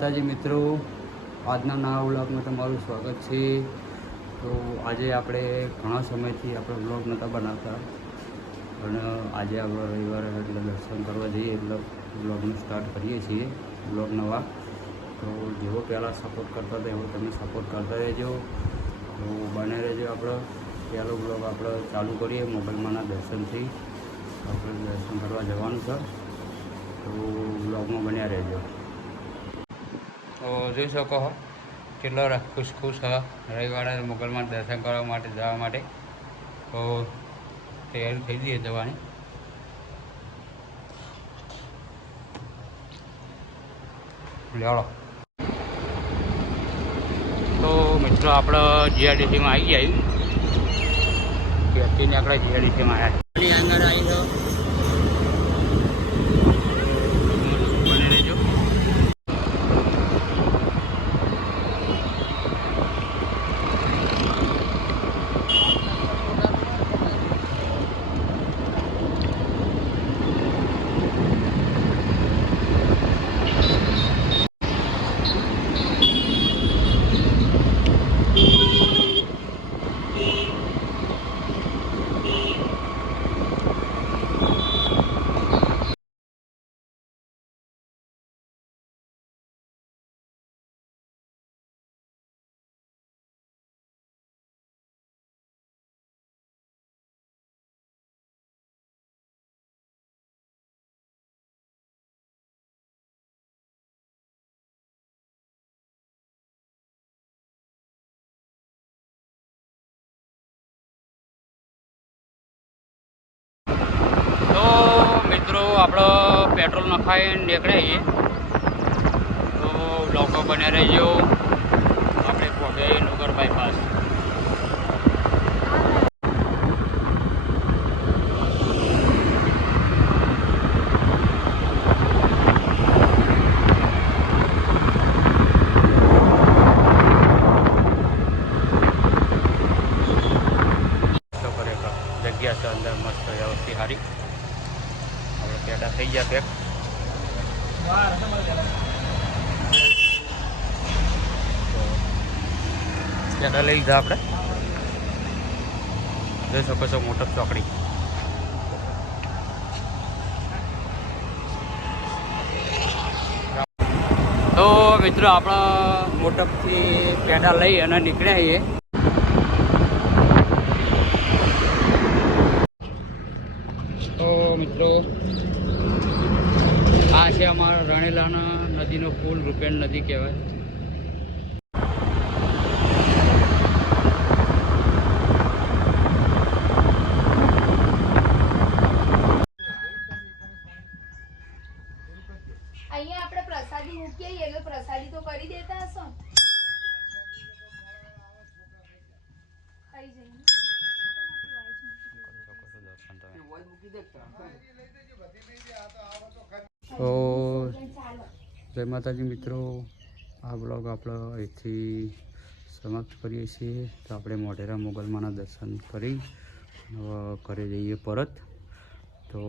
માતાજી મિત્રો, આજના નવા વ્લોગમાં તમારું સ્વાગત છે. તો આજે આપણે ઘણા સમયથી આપણે વ્લોગ નહોતા બનાવતા. પણ આજે આપણે રવિવારે એટલે દર્શન કરવા જઈએ એટલે વ્લોગનું સ્ટાર્ટ કરીએ છીએ, વ્લોગ નવા. તો જેવો પહેલાં સપોર્ટ કરતા હતા, એવો તમે સપોર્ટ કરતા રહેજો. તો બને રહેજો આપણે. પહેલો વ્લોગ આપણે ચાલુ કરીએ મોબાઈલમાંના દર્શનથી. આપણે દર્શન કરવા જવાનું છે. તો વ્લોગમાં બન્યા રહેજો. તો જોઈ શકો છો કેટલો ખુશ હ, રવિવારે મુગલમાં દર્શન કરવા માટે, જવા માટે. તો તૈયારી થઈ જઈએ જવાની. લેવડો. તો મિત્રો આપણે જીઆરડીસીમાં આવી ગયા ત્યાંથી આપણે જીઆરડીસીમાં આવ્યા અંદર આવી તો બને રહેજો તો મિત્રો આપણો પેટ્રોલ નખાઈને નીકળીએ તો લોકો બને રહીજો. આપણે પહોંચે નગર બાયપાસ પેડા થઈ ગયા પેક પેટા લઈ લીધા આપણે? જોઈ શકો છો મોટર ચોકડી. તો મિત્રો આપણા મોટપથી પેડા લઈ અને નીકળ્યા છીએ. તો મિત્રો આ છે અમારા રણેલાના નદીનો પુલ રૂપેણ નદી કહેવાય. અહીંયા આપણે પ્રસાદી મૂકીએ એટલે પ્રસાદી તો કરી દેતા હશો. ખાઈ જઈએ. તો જય માતાજી મિત્રો આ બ્લોગ આપણે અહીંથી સમાપ્ત કરીએ છીએ. તો આપણે મોઢેરા મોગલમાના દર્શન કરી ઘરે જઈએ પરત. તો